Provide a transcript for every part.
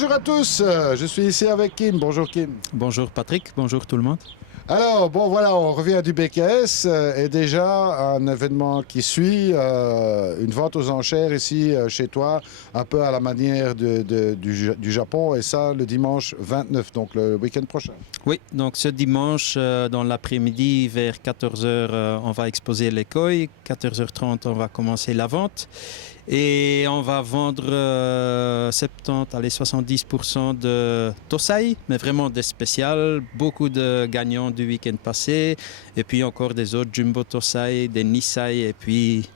Bonjour à tous, je suis ici avec Kim. Bonjour Kim. Bonjour Patrick, bonjour tout le monde. Alors, bon voilà, on revient du BKS et déjà un événement qui suit, une vente aux enchères ici chez toi, un peu à la manière du Japon, et ça le dimanche 29, donc le week-end prochain. Oui, donc ce dimanche, dans l'après-midi, vers 14 heures, on va exposer les koi. 14h30, on va commencer la vente. Et on va vendre 70, allez, 70% de Tosai, mais vraiment des spéciales. Beaucoup de gagnants du week-end passé. Et puis encore des autres Jumbo Tosai, des Nisai et puis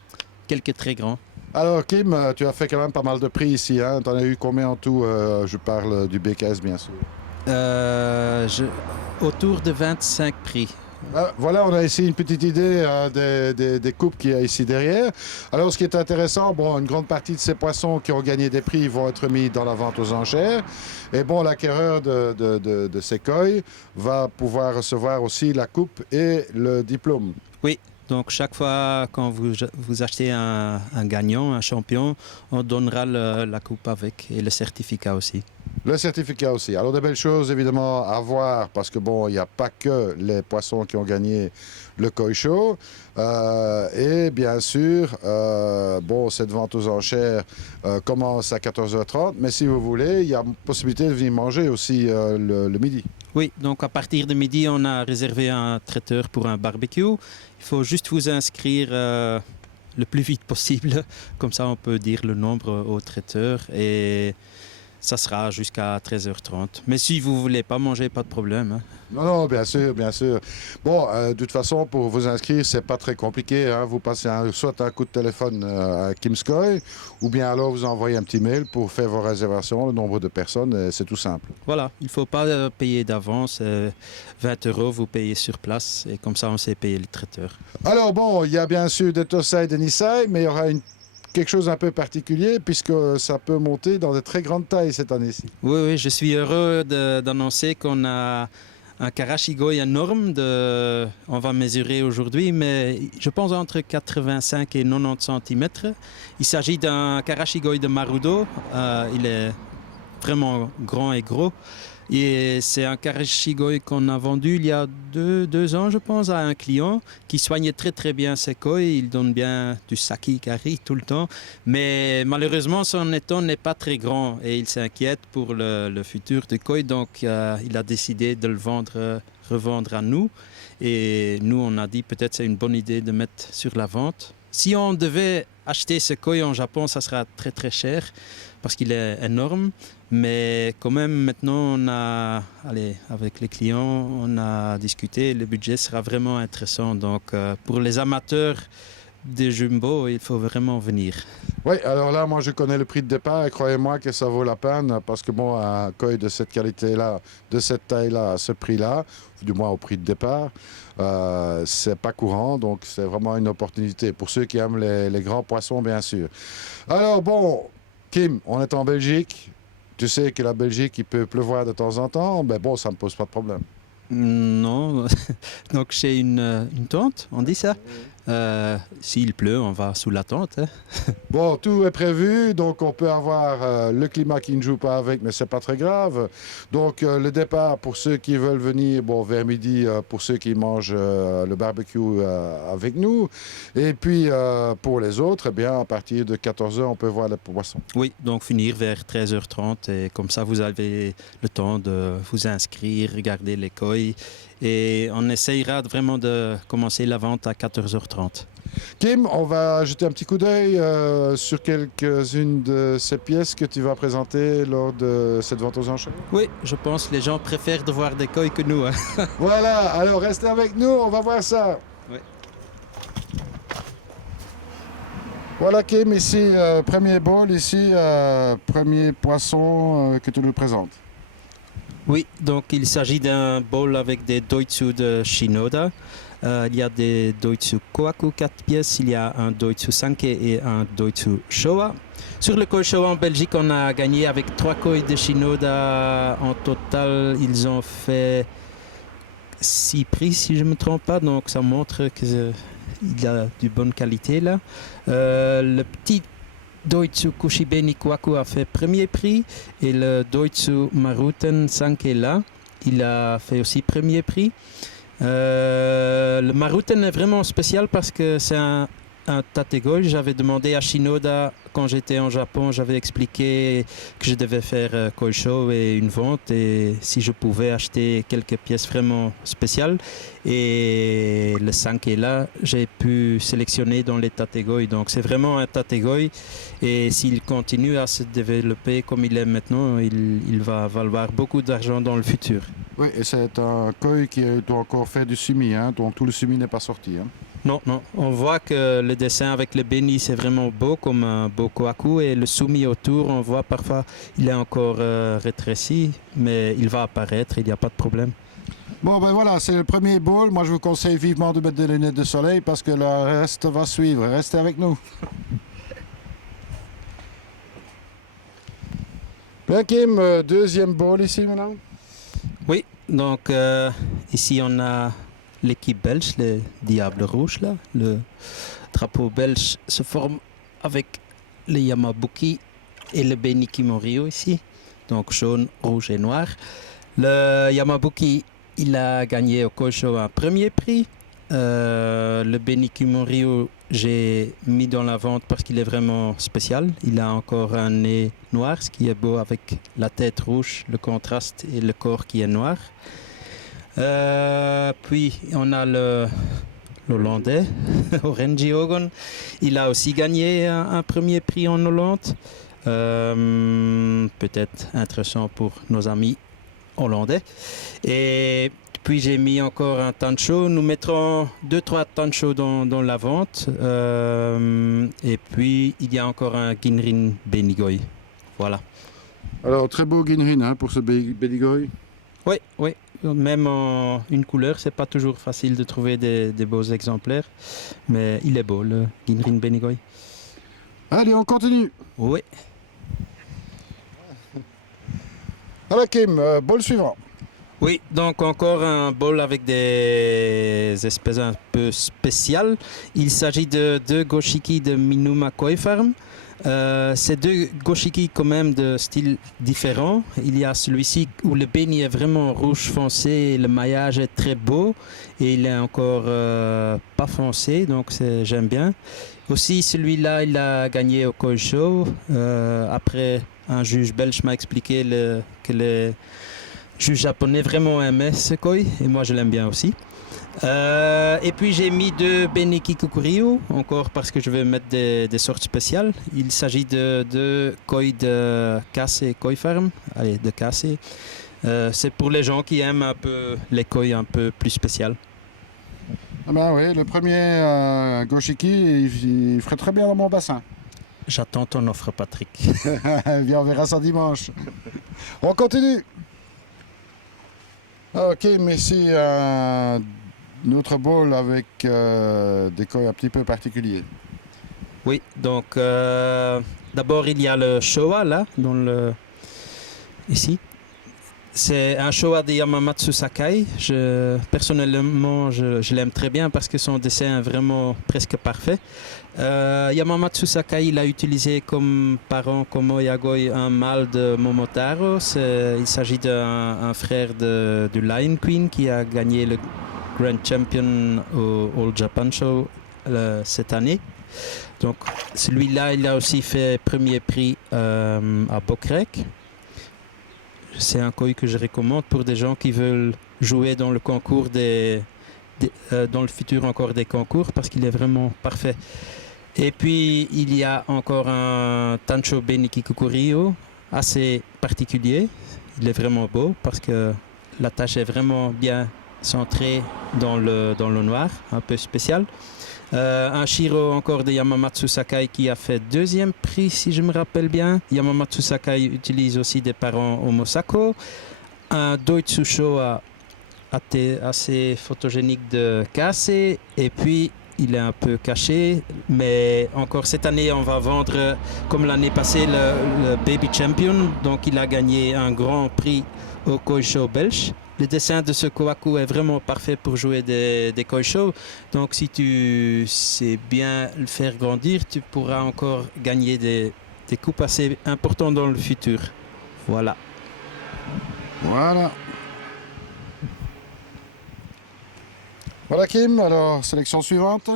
quelques très grands. Alors Kim, tu as fait quand même pas mal de prix ici, hein? Tu en as eu combien en tout? Je parle du BKS bien sûr. Autour de 25 prix. Voilà, on a ici une petite idée des coupes qu'il y a ici derrière. Alors, ce qui est intéressant, bon, une grande partie de ces poissons qui ont gagné des prix vont être mis dans la vente aux enchères. Et bon, l'acquéreur de ces koi va pouvoir recevoir aussi la coupe et le diplôme. Oui, donc chaque fois quand vous achetez un gagnant, un champion, on donnera la coupe avec et le certificat aussi. Le certificat aussi. Alors, de belles choses, évidemment, à voir, parce que, bon, il n'y a pas que les poissons qui ont gagné le Koi Show. Et bien sûr, bon, cette vente aux enchères commence à 14h30, mais si vous voulez, il y a possibilité de venir manger aussi le midi. Oui, donc à partir de midi, on a réservé un traiteur pour un barbecue. Il faut juste vous inscrire le plus vite possible, comme ça on peut dire le nombre au traiteur. Et ça sera jusqu'à 13h30. Mais si vous ne voulez pas manger, pas de problème. Hein. Non, non, bien sûr, bien sûr. Bon, de toute façon, pour vous inscrire, c'est pas très compliqué. Hein. Vous passez soit un coup de téléphone à Kim's Koi, ou bien alors vous envoyez un petit mail pour faire vos réservations, le nombre de personnes, c'est tout simple. Voilà, il ne faut pas payer d'avance. 20 €, vous payez sur place, et comme ça, on sait payer le traiteur. Alors bon, il y a bien sûr des Tosai et des Nisai, mais il y aura quelque chose un peu particulier puisque ça peut monter dans de très grandes tailles cette année-ci. Oui, je suis heureux d'annoncer qu'on a un Karashigoi énorme. On va mesurer aujourd'hui, mais je pense entre 85 et 90 cm. Il s'agit d'un Karashigoi de Marudo. Il est vraiment grand et gros. Et c'est un Karashigoi qu'on a vendu il y a deux ans, je pense, à un client qui soignait très très bien ses koi. Il donne bien du saki kari tout le temps. Mais malheureusement, son étang n'est pas très grand et il s'inquiète pour le futur du koi. Donc, il a décidé de le revendre à nous. Et nous, on a dit peut-être c'est une bonne idée de mettre sur la vente. Si on devait acheter ce koi en Japon, ça sera très très cher parce qu'il est énorme. Mais quand même, maintenant, avec les clients, on a discuté. Le budget sera vraiment intéressant. Donc, pour les amateurs de Jumbo, il faut vraiment venir. Oui, alors là, moi, je connais le prix de départ et croyez-moi que ça vaut la peine parce que, bon, un koi de cette qualité-là, de cette taille-là, à ce prix-là, du moins au prix de départ, c'est pas courant. Donc, c'est vraiment une opportunité pour ceux qui aiment les grands poissons, bien sûr. Alors, bon, Kim, on est en Belgique. Tu sais que la Belgique, il peut pleuvoir de temps en temps, mais bon, ça ne me pose pas de problème. Non, donc j'ai une tente, on dit ça. S'il pleut, on va sous la tente. Hein. Bon, tout est prévu, donc on peut avoir le climat qui ne joue pas avec, mais c'est pas très grave. Donc le départ pour ceux qui veulent venir, bon, vers midi, pour ceux qui mangent le barbecue avec nous. Et puis pour les autres, eh bien, à partir de 14h, on peut voir les poissons. Oui, donc finir vers 13h30 et comme ça vous avez le temps de vous inscrire, regarder les koi et on essayera vraiment de commencer la vente à 14h30. Kim, on va jeter un petit coup d'œil sur quelques-unes de ces pièces que tu vas présenter lors de cette vente aux enchères. Oui, je pense que les gens préfèrent de voir des koi que nous. Hein. Voilà, alors restez avec nous, on va voir ça. Oui. Voilà Kim, ici, premier bol, ici, premier poisson que tu nous présentes. Oui, donc il s'agit d'un bowl avec des Doitsu de Shinoda. Il y a des Doitsu Kohaku 4 pièces, il y a un Doitsu Sanke et un Doitsu Showa. Sur le Koi Showa en Belgique, on a gagné avec 3 koi de Shinoda. En total, ils ont fait 6 prix si je ne me trompe pas, donc ça montre qu'il y a de bonne qualité là. Le petit Doitsu Kushibeni Kwaku a fait premier prix et le Doitsu Maruten Sankela, il a fait aussi premier prix. Le Maruten est vraiment spécial parce que c'est un tategoi. J'avais demandé à Shinoda quand j'étais en Japon, j'avais expliqué que je devais faire koisho et une vente et si je pouvais acheter quelques pièces vraiment spéciales. Et le Sankela, j'ai pu sélectionner dans les tategoi. Donc c'est vraiment un tategoi et s'il continue à se développer comme il est maintenant, il va valoir beaucoup d'argent dans le futur. Oui, et c'est un koi qui doit encore faire du sumi, hein, donc tout le sumi n'est pas sorti. Hein. Non, non. On voit que le dessin avec le béni, c'est vraiment beau, comme un beau kohaku. Et le sumi autour, on voit parfois, il est encore rétréci, mais il va apparaître, il n'y a pas de problème. Bon, ben voilà, c'est le premier bowl. Moi, je vous conseille vivement de mettre des lunettes de soleil parce que le reste va suivre. Restez avec nous. Bien, Kim, deuxième bowl ici maintenant. Oui, donc ici on a l'équipe belge, les Diables Rouges. Là. Le drapeau belge se forme avec le Yamabuki et le Beniki Morio ici, donc jaune, rouge et noir. Le Yamabuki, il a gagné au koisho un premier prix. Le Beniki Morio, j'ai mis dans la vente parce qu'il est vraiment spécial. Il a encore un nez noir, ce qui est beau avec la tête rouge, le contraste et le corps qui est noir. Puis on a l'Hollandais, Orenji Ogon. Il a aussi gagné un premier prix en Hollande. Peut-être intéressant pour nos amis hollandais. Et puis j'ai mis encore un tancho. Nous mettrons 2-3 tanchos dans la vente. Et puis il y a encore un Ginrin Benigoi. Voilà. Alors, très beau Ginrin hein, pour ce Benigoi. Oui, oui. Même en une couleur, c'est pas toujours facile de trouver des beaux exemplaires. Mais il est beau, le Ginrin Benigoi. Allez, on continue. Oui. Alors, Kim, bol suivant. Oui, donc encore un bol avec des espèces un peu spéciales. Il s'agit de deux goshiki de Minuma Koi Farm. C'est deux goshiki quand même de style différent. Il y a celui-ci où le béni est vraiment rouge foncé, le maillage est très beau et il est encore pas foncé, donc j'aime bien. Aussi celui-là, il a gagné au koisho. Après, un juge belge m'a expliqué que les juges japonais vraiment aimaient ce koi et moi je l'aime bien aussi. Et puis j'ai mis deux Beniki Kukuryu, encore parce que je vais mettre des sortes spéciales. Il s'agit de koi de Kase Koi Farm, allez, de Kase. C'est pour les gens qui aiment un peu les koi un peu plus spéciales. Ah ben oui, le premier goshiki, il ferait très bien dans mon bassin. J'attends ton offre, Patrick. Viens, on verra ça dimanche. On continue. Ok, mais ici, un autre bowl avec des koi un petit peu particuliers. Oui, donc d'abord il y a le Showa là, ici. C'est un Showa de Yamamatsu Sakai. Personnellement, je l'aime très bien parce que son dessin est vraiment presque parfait. Yamamatsu Sakai, il a utilisé comme parent, comme Oyagoi, un mâle de Momotaro. Il s'agit d'un frère du Lion Queen qui a gagné le Grand Champion au All Japan Show cette année. Donc celui-là, il a aussi fait premier prix à Bokrek. C'est un koi que je recommande pour des gens qui veulent jouer dans le concours dans le futur encore des concours parce qu'il est vraiment parfait. Et puis il y a encore un Tancho Beniki Kukuryu assez particulier. Il est vraiment beau parce que la tache est vraiment bien centrée dans le noir, un peu spécial. Un Shiro encore de Yamamatsu Sakai qui a fait deuxième prix si je me rappelle bien. Yamamatsu Sakai utilise aussi des parents Omosako. Un Doitsu Showa assez photogénique de Kase. Et puis il est un peu caché, mais encore cette année, on va vendre, comme l'année passée, le Baby Champion. Donc, il a gagné un grand prix au Koi Show belge. Le dessin de ce Kohaku est vraiment parfait pour jouer des Koi Show. Donc, si tu sais bien le faire grandir, tu pourras encore gagner des coupes assez importantes dans le futur. Voilà. Voilà. Voilà Kim, alors sélection suivante.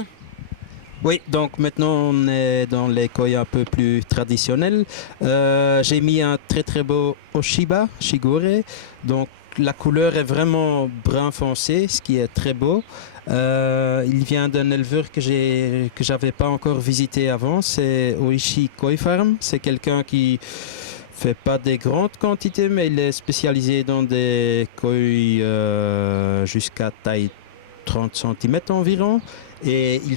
Oui, donc maintenant on est dans les koi un peu plus traditionnels. J'ai mis un très très beau Oshiba, Shigure. Donc la couleur est vraiment brun foncé, ce qui est très beau. Il vient d'un éleveur que j'avais pas encore visité avant, c'est Oishi Koi Farm. C'est quelqu'un qui fait pas des grandes quantités, mais il est spécialisé dans des koi jusqu'à taille 30 cm environ, et il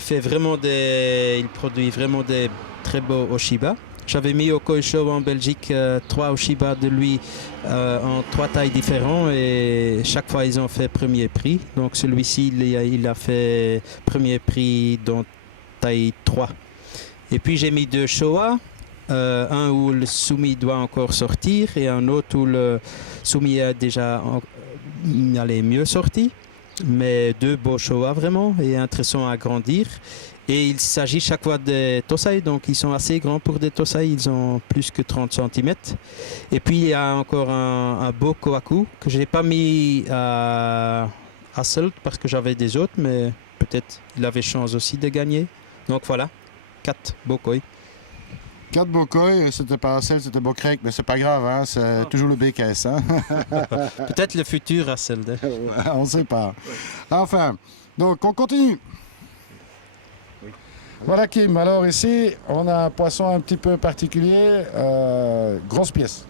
produit vraiment des très beaux Oshiba. J'avais mis au Koi Show en Belgique 3 Oshiba de lui en 3 tailles différentes, et chaque fois ils ont fait premier prix. Donc celui-ci il a fait premier prix dans taille 3. Et puis j'ai mis 2 Showa, un où le Sumi doit encore sortir et un autre où le Sumi a déjà mieux sorti. Mais 2 beaux Showa vraiment et intéressants à grandir. Et il s'agit chaque fois des Tosai, donc ils sont assez grands pour des Tosai, ils ont plus que 30 cm. Et puis il y a encore un beau Kohaku que je n'ai pas mis à Hasselt parce que j'avais des autres, mais peut-être il avait chance aussi de gagner. Donc voilà, 4 beaux koi. 4 beaux koi, c'était pas Hasselt, c'était Bokrek, mais c'est pas grave, hein, c'est toujours le BKS. Hein. Peut-être le futur Hasselt. On ne sait pas. Enfin, donc on continue. Voilà Kim, alors ici on a un poisson un petit peu particulier, grosse pièce.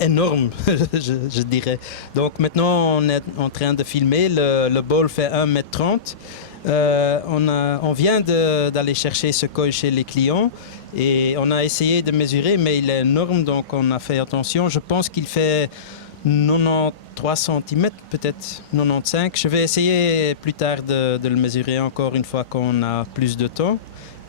Énorme, je dirais. Donc maintenant on est en train de filmer, le bol fait 1,30 m. On vient d'aller chercher ce koi chez les clients et on a essayé de mesurer, mais il est énorme, donc on a fait attention. Je pense qu'il fait 93 cm, peut-être 95. Je vais essayer plus tard de le mesurer encore une fois qu'on a plus de temps.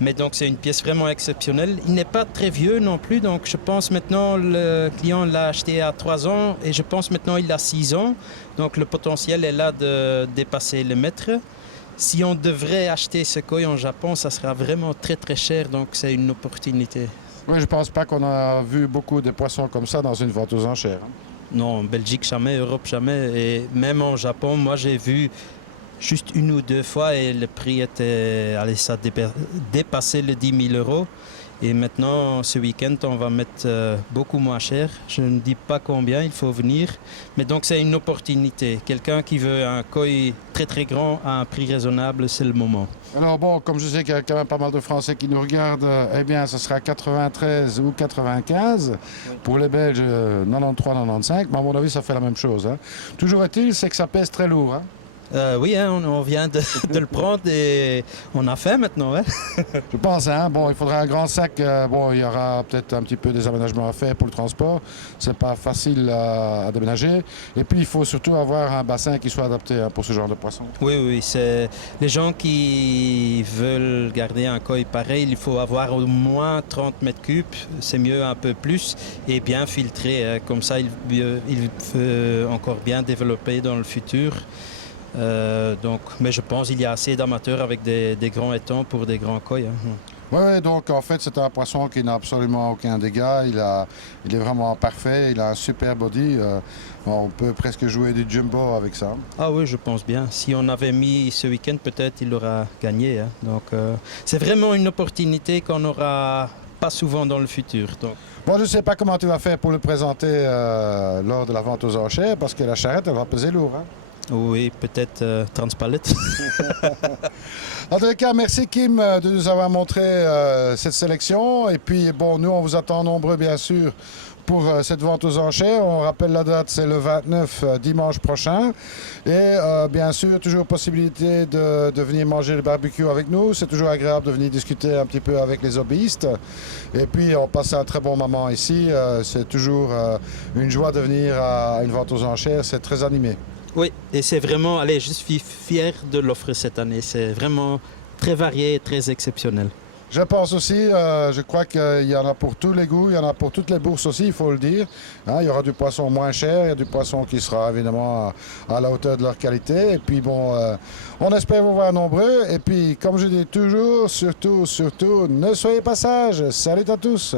Mais donc c'est une pièce vraiment exceptionnelle. Il n'est pas très vieux non plus, donc je pense maintenant le client l'a acheté à 3 ans et je pense maintenant il a 6 ans. Donc le potentiel est là de dépasser le mètre. Si on devrait acheter ce koi en Japon, ça sera vraiment très très cher, donc c'est une opportunité. Oui, je pense pas qu'on a vu beaucoup de poissons comme ça dans une vente aux enchères. Hein. Non, en Belgique jamais, Europe jamais, et même en Japon, moi j'ai vu juste 1 ou 2 fois et le prix était, ça dépassait les 10 000 €. Et maintenant, ce week-end, on va mettre beaucoup moins cher. Je ne dis pas combien, il faut venir. Mais donc, c'est une opportunité. Quelqu'un qui veut un koi très très grand à un prix raisonnable, c'est le moment. Alors bon, comme je sais qu'il y a quand même pas mal de Français qui nous regardent, eh bien, ce sera 93 ou 95. Oui. Pour les Belges, 93-95. Mais à mon avis, ça fait la même chose. Hein. Toujours est-il, c'est que ça pèse très lourd. Hein. Oui, hein, on vient de le prendre et on a faim maintenant. Hein. Je pense, hein, bon, il faudra un grand sac. Bon, il y aura peut-être un petit peu des aménagements à faire pour le transport. C'est pas facile à déménager. Et puis, il faut surtout avoir un bassin qui soit adapté hein, pour ce genre de poisson. Oui, c'est les gens qui veulent garder un koi pareil, il faut avoir au moins 30 mètres cubes. C'est mieux un peu plus et bien filtré. Hein. Comme ça, il peut encore bien développer dans le futur. Mais je pense qu'il y a assez d'amateurs avec des grands étangs pour des grands koi. Hein. Oui, donc en fait c'est un poisson qui n'a absolument aucun dégât, il est vraiment parfait, il a un super body, on peut presque jouer du jumbo avec ça. Ah oui, je pense bien. Si on avait mis ce week-end, peut-être il aura gagné. Hein. Donc c'est vraiment une opportunité qu'on n'aura pas souvent dans le futur. Donc. Bon, je ne sais pas comment tu vas faire pour le présenter lors de la vente aux enchères, parce que la charrette elle va peser lourd. Hein. Oui, peut-être transpalette. En tout cas, merci Kim de nous avoir montré cette sélection. Et puis, bon, nous, on vous attend nombreux, bien sûr, pour cette vente aux enchères. On rappelle la date, c'est le 29, dimanche prochain. Et bien sûr, toujours possibilité de venir manger le barbecue avec nous. C'est toujours agréable de venir discuter un petit peu avec les hobbyistes. Et puis, on passe un très bon moment ici. C'est toujours une joie de venir à une vente aux enchères. C'est très animé. Oui, et c'est vraiment, je suis fier de l'offre cette année. C'est vraiment très varié et très exceptionnel. Je pense aussi, je crois qu'il y en a pour tous les goûts, il y en a pour toutes les bourses aussi, il faut le dire. Hein, il y aura du poisson moins cher, il y a du poisson qui sera évidemment à la hauteur de leur qualité. Et puis bon, on espère vous voir nombreux. Et puis, comme je dis toujours, surtout, ne soyez pas sages. Salut à tous.